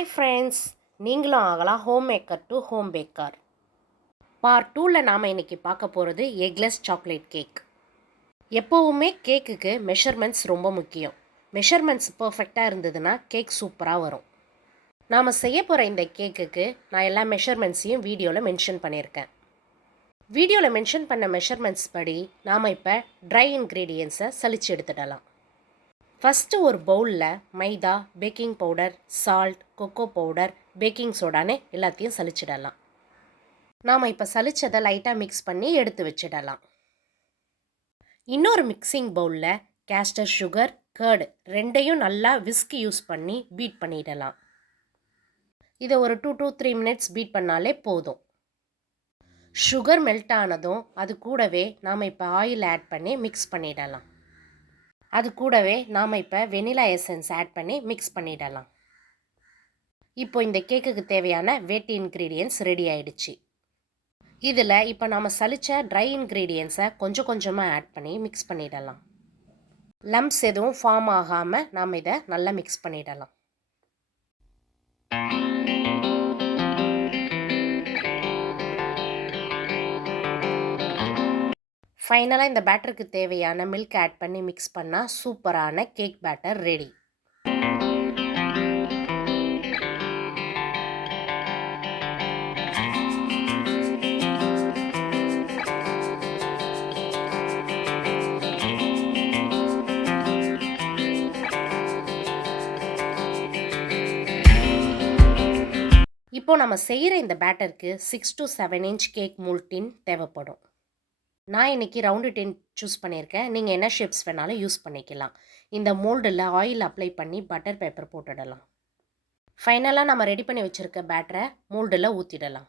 Hi friends, நீங்களும் ஆகலாம் home maker to home Baker. Part 2ல் நாம் இன்றைக்கி பார்க்க போகிறது எக்லெஸ் சாக்லேட் கேக். எப்போவுமே கேக்குக்கு மெஷர்மெண்ட்ஸ் ரொம்ப முக்கியம். மெஷர்மெண்ட்ஸ் பர்ஃபெக்டாக இருந்ததுன்னா கேக் சூப்பராக வரும். நாம் செய்ய போகிற இந்த கேக்குக்கு நான் எல்லா மெஷர்மெண்ட்ஸையும் வீடியோவில் மென்ஷன் பண்ணியிருக்கேன். வீடியோவில் மென்ஷன் பண்ண மெஷர்மெண்ட்ஸ் படி நாம் இப்போ ட்ரை இன்க்ரீடியன்ஸை சலிச்சு எடுத்துடலாம். ஃபஸ்ட்டு ஒரு பவுலில் மைதா, baking powder, salt, cocoa powder, baking சோடான்னு எல்லாத்தையும் சலிச்சிடலாம். நாம் இப்போ சலிச்சதை லைட்டாக மிக்ஸ் பண்ணி எடுத்து வச்சிடலாம். இன்னொரு மிக்சிங் பவுலில் கேஸ்டர் சுகர், கர்டு ரெண்டையும் நல்லா விஸ்க் யூஸ் பண்ணி பீட் பண்ணிடலாம். இதை ஒரு 2 to 3 மினிட்ஸ் பீட் பண்ணாலே போதும். சுகர் மெல்ட் ஆனதும் அது கூடவே நாம் இப்போ ஆயில் ஆட் பண்ணி மிக்ஸ் பண்ணிடலாம். அது கூடவே நாம் இப்போ வெனிலா எசன்ஸ் ஆட் பண்ணி மிக்ஸ் பண்ணிடலாம். இப்போ இந்த கேக்குக்கு தேவையான வெட் இன்க்ரீடியன்ட்ஸ் ரெடி ஆயிடுச்சு. இதில் இப்போ நாம் சலிச்ச ட்ரை இன்க்ரீடியன்ஸை கொஞ்சம் கொஞ்சமாக ஆட் பண்ணி மிக்ஸ் பண்ணிடலாம். லம்ப்ஸ் எதுவும் ஃபார்ம் ஆகாமல் நாம் இதை நல்லா மிக்ஸ் பண்ணிடலாம். ஃபைனலாக இந்த பேட்டருக்கு தேவையான மில்க் ஆட் பண்ணி மிக்ஸ் பண்ணால் சூப்பரான கேக் பேட்டர் ரெடி. இப்போ நம்ம செய்கிற இந்த பேட்டருக்கு 6 to 7 inch கேக் மோல்ட் டின் தேவைப்படும். நான் இன்றைக்கி ரவுண்டு டின் சூஸ் பண்ணியிருக்கேன். நீங்கள் என்ன ஷேப்ஸ் வேணாலும் யூஸ் பண்ணிக்கலாம். இந்த மோல்டில் ஆயில் அப்ளை பண்ணி பட்டர் பேப்பர் போட்டுடலாம். ஃபைனலாக நம்ம ரெடி பண்ணி வச்சுருக்க பேட்டரை மோல்டில் ஊற்றிடலாம்.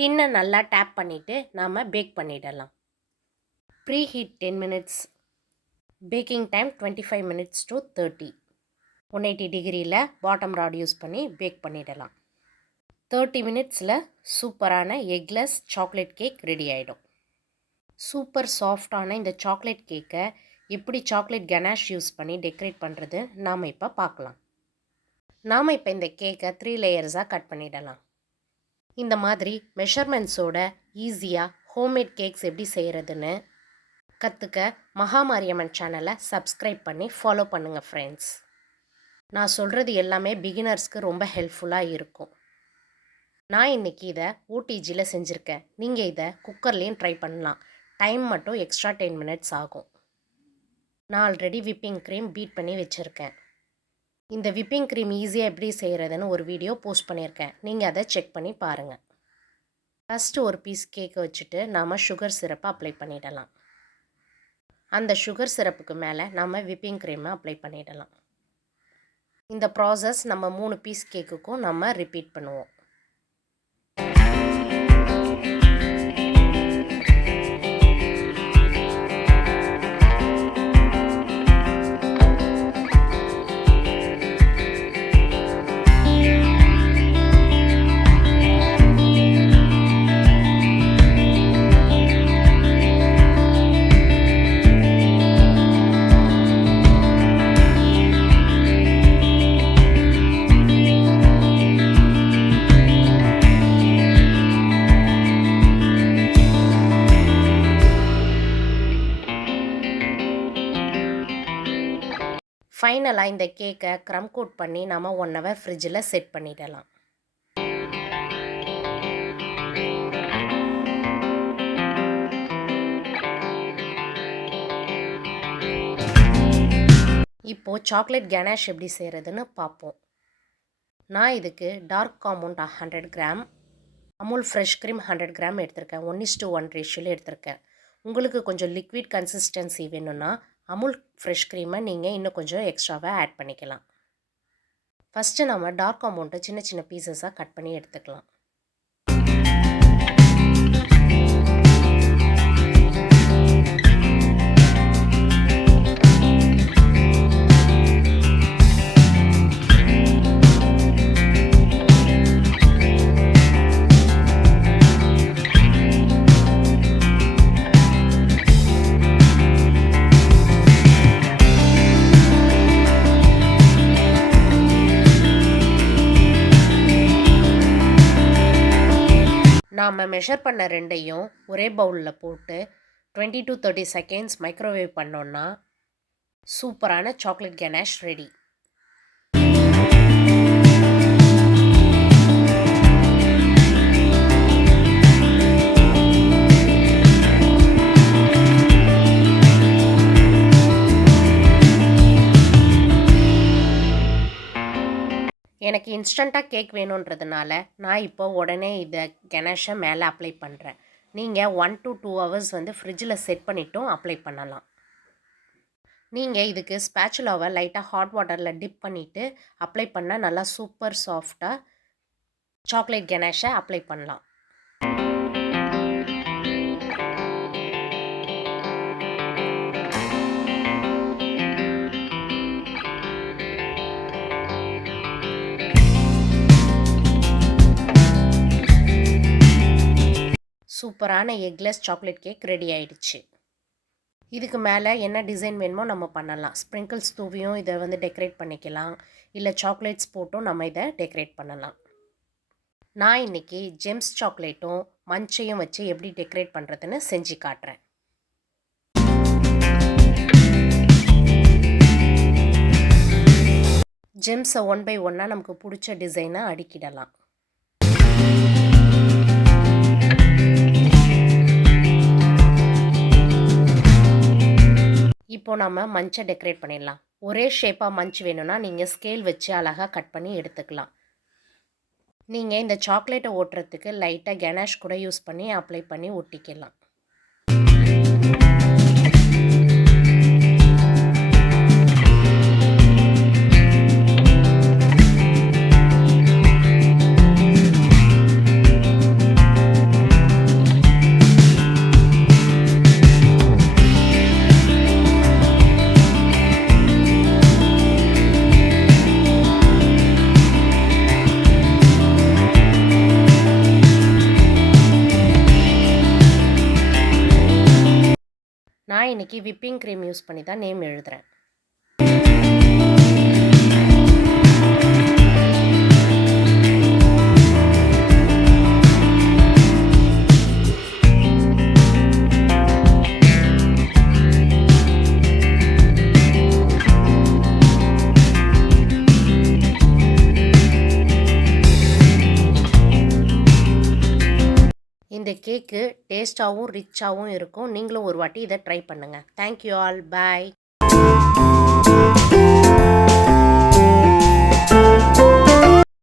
டின்னை நல்லா டேப் பண்ணிவிட்டு நாம் பேக் பண்ணிடலாம். Preheat 10 minutes. Baking time 25 minutes to 30. 180 டிகிரியில் பாட்டம் ராட் யூஸ் பண்ணி பேக் பண்ணிடலாம். 30 minutesல சூப்பரான எக்லெஸ் சாக்லேட் கேக் ரெடி ஆகிடும். சூப்பர் சாஃப்டான இந்த சாக்லேட் கேக்கை எப்படி சாக்லேட் கனாஷ் யூஸ் பண்ணி டெக்கரேட் பண்ணுறது நாம் இப்போ பார்க்கலாம். நாம் இப்போ இந்த கேக்கை 3 லேயர்ஸாக கட் பண்ணிடலாம். இந்த மாதிரி மெஷர்மெண்ட்ஸோட ஈஸியாக ஹோம்மேட் கேக்ஸ் எப்படி செய்கிறதுன்னு கற்றுக்க மகாமாரியம்மன் சேனலை சப்ஸ்கிரைப் பண்ணி ஃபாலோ பண்ணுங்கள் ஃப்ரெண்ட்ஸ். நான் சொல்கிறது எல்லாமே பிகினர்ஸ்க்கு ரொம்ப ஹெல்ப்ஃபுல்லாக இருக்கும். நான் இன்றைக்கி இதை ஓடிஜியில் செஞ்சுருக்கேன். நீங்கள் இதை குக்கர்லேயும் ட்ரை பண்ணலாம். டைம் மட்டும் எக்ஸ்ட்ரா 10 minutes ஆகும். நான் ஆல்ரெடி விப்பிங் க்ரீம் பீட் பண்ணி வச்சுருக்கேன். இந்த விப்பிங் க்ரீம் ஈஸியாக எப்படி செய்கிறதுன்னு ஒரு வீடியோ போஸ்ட் பண்ணியிருக்கேன். நீங்கள் அதை செக் பண்ணி பாருங்கள். ஃபஸ்ட்டு ஒரு பீஸ் கேக்கை வச்சுட்டு நாம் சுகர் சிரப்பை அப்ளை பண்ணிடலாம். அந்த சுகர் சிரப்புக்கு மேலே நம்ம விப்பிங் க்ரீமை அப்ளை பண்ணிடலாம். இந்த ப்ராசஸ் நம்ம 3 பீஸ் கேக்குக்கும் நம்ம ரிப்பீட் பண்ணுவோம். ஃபைனலாக இந்த கேக்கை க்ரம் கோட் பண்ணி நம்ம 1 hour ஃப்ரிட்ஜில் செட் பண்ணிடலாம். இப்போது சாக்லேட் கனாஷ் எப்படி செய்கிறதுன்னு பார்ப்போம். நான் இதுக்கு dark compound 100 gram, Amul fresh cream 100 gram எடுத்திருக்கேன். 1:1 ரேஷியோவில் எடுத்திருக்கேன். உங்களுக்கு கொஞ்சம் லிக்விட் கன்சிஸ்டன்சி வேணும்னா அமுல் ஃப்ரெஷ் க்ரீமை நீங்கள் இன்னும் கொஞ்சம் எக்ஸ்ட்ராவாக ஆட் பண்ணிக்கலாம். ஃபஸ்ட்டு நம்ம டார்க் காம்பவுண்டை சின்ன சின்ன பீசஸாக கட் பண்ணி எடுத்துக்கலாம். நாம் மெஷர் பண்ண ரெண்டையும் ஒரே பவுலில் போட்டு 20 to 30 செகண்ட்ஸ் மைக்ரோவேவ் பண்ணோன்னா சூப்பரான சாக்லேட் கனாஷ் ரெடி. எனக்கு இன்ஸ்டண்ட்டாக கேக் வேணுன்றதுனால நான் இப்போ உடனே இதை கனாஷை மேலே அப்ளை பண்ணுறேன். நீங்கள் 1 to 2 hours வந்து ஃப்ரிட்ஜில் செட் பண்ணிட்டும் அப்ளை பண்ணலாம். நீங்கள் இதுக்கு ஸ்பேச்சுலாவை லைட்டாக ஹாட் வாட்டரில் டிப் பண்ணிவிட்டு அப்ளை பண்ணால் நல்லா சூப்பர் சாஃப்டாக சாக்லேட் கனாஷை அப்ளை பண்ணலாம். சூப்பரான எக்லெஸ் சாக்லேட் கேக் ரெடி ஆயிடுச்சு. இதுக்கு மேலே என்ன டிசைன் வேணுமோ நம்ம பண்ணலாம். ஸ்ப்ரிங்கிள்ஸ் தூவியும் இதை வந்து டெக்கரேட் பண்ணிக்கலாம், இல்லை சாக்லேட்ஸ் போட்டும் நம்ம இதை டெக்கரேட் பண்ணலாம். நான் இன்றைக்கி ஜெம்ஸ் சாக்லேட்டும் மஞ்சையும் வச்சு எப்படி டெக்கரேட் பண்ணுறதுன்னு செஞ்சு காட்டுறேன். ஜெம்ஸை 1 by 1 நமக்கு பிடிச்ச டிசைனை அடிக்கிடலாம். இப்போ நம்ம மஞ்சை டெக்கரேட் பண்ணிடலாம். ஒரே ஷேப்பாக மஞ்சு வேணும்னா நீங்கள் ஸ்கேல் வச்சு அழகாக கட் பண்ணி எடுத்துக்கலாம். நீங்கள் இந்த சாக்லேட்டை ஓட்டுறதுக்கு லைட்டாக கனாஷ் கூட யூஸ் பண்ணி அப்ளை பண்ணி ஒட்டிக்கலாம். நான் இன்றைக்கி விப்பிங் க்ரீம் யூஸ் பண்ணி தான் நேம் எழுதுகிறேன். இந்த கேக்கு டேஸ்ட்டாகவும் ரிச்சாகவும் இருக்கும். நீங்களும் ஒரு வாட்டி இதை ட்ரை பண்ணுங்கள். Thank you all. பாய்.